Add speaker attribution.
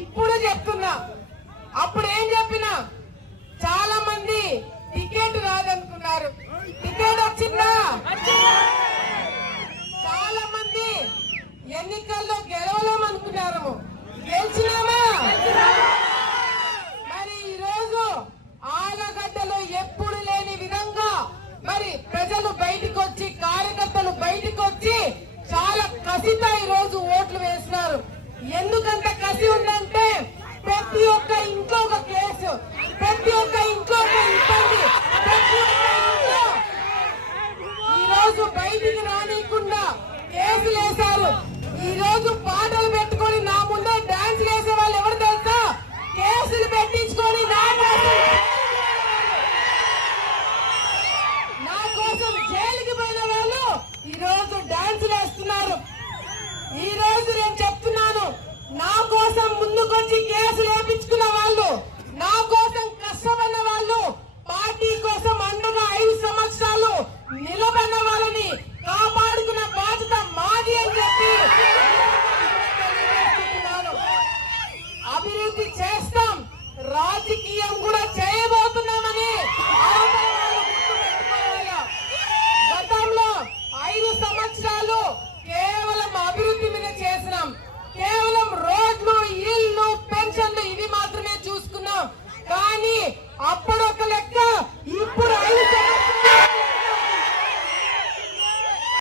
Speaker 1: ఇప్పుడు చెప్తున్నా. అప్పుడు ఏం చెప్పినా? చాలా మంది టికెట్ రాదనుకున్నారు. టికెట్ వచ్చిందా? చాలా మంది ఎన్నికల్లో గెలవలేమనుకున్నారు గెలిచినామా? మరి ఈరోజు ఆలగడ్డలో ఎప్పుడు లేని విధంగా మరి ప్రజలు బయటకు వచ్చి కార్యకర్తలు బయటకు వచ్చి చాలా కసిత ఈ రోజు ఓట్లు వేసినారు. ఎందుకంటే కేసులు ఈ రోజు పాటలు పెట్టుకొని నా ముందే డాన్స్ వేసే వాళ్ళు ఎవరు తెలుసా? కేసులు పెట్టించుకొని నా కోసం నా కోసం జైలుకి పోయిన వాళ్ళు ఈ రోజు డాన్స్ వేస్తున్నారు. ఈ రోజు నేను చెప్తున్నా చేస్తాం. రాజకీయం కూడా చేస్తాం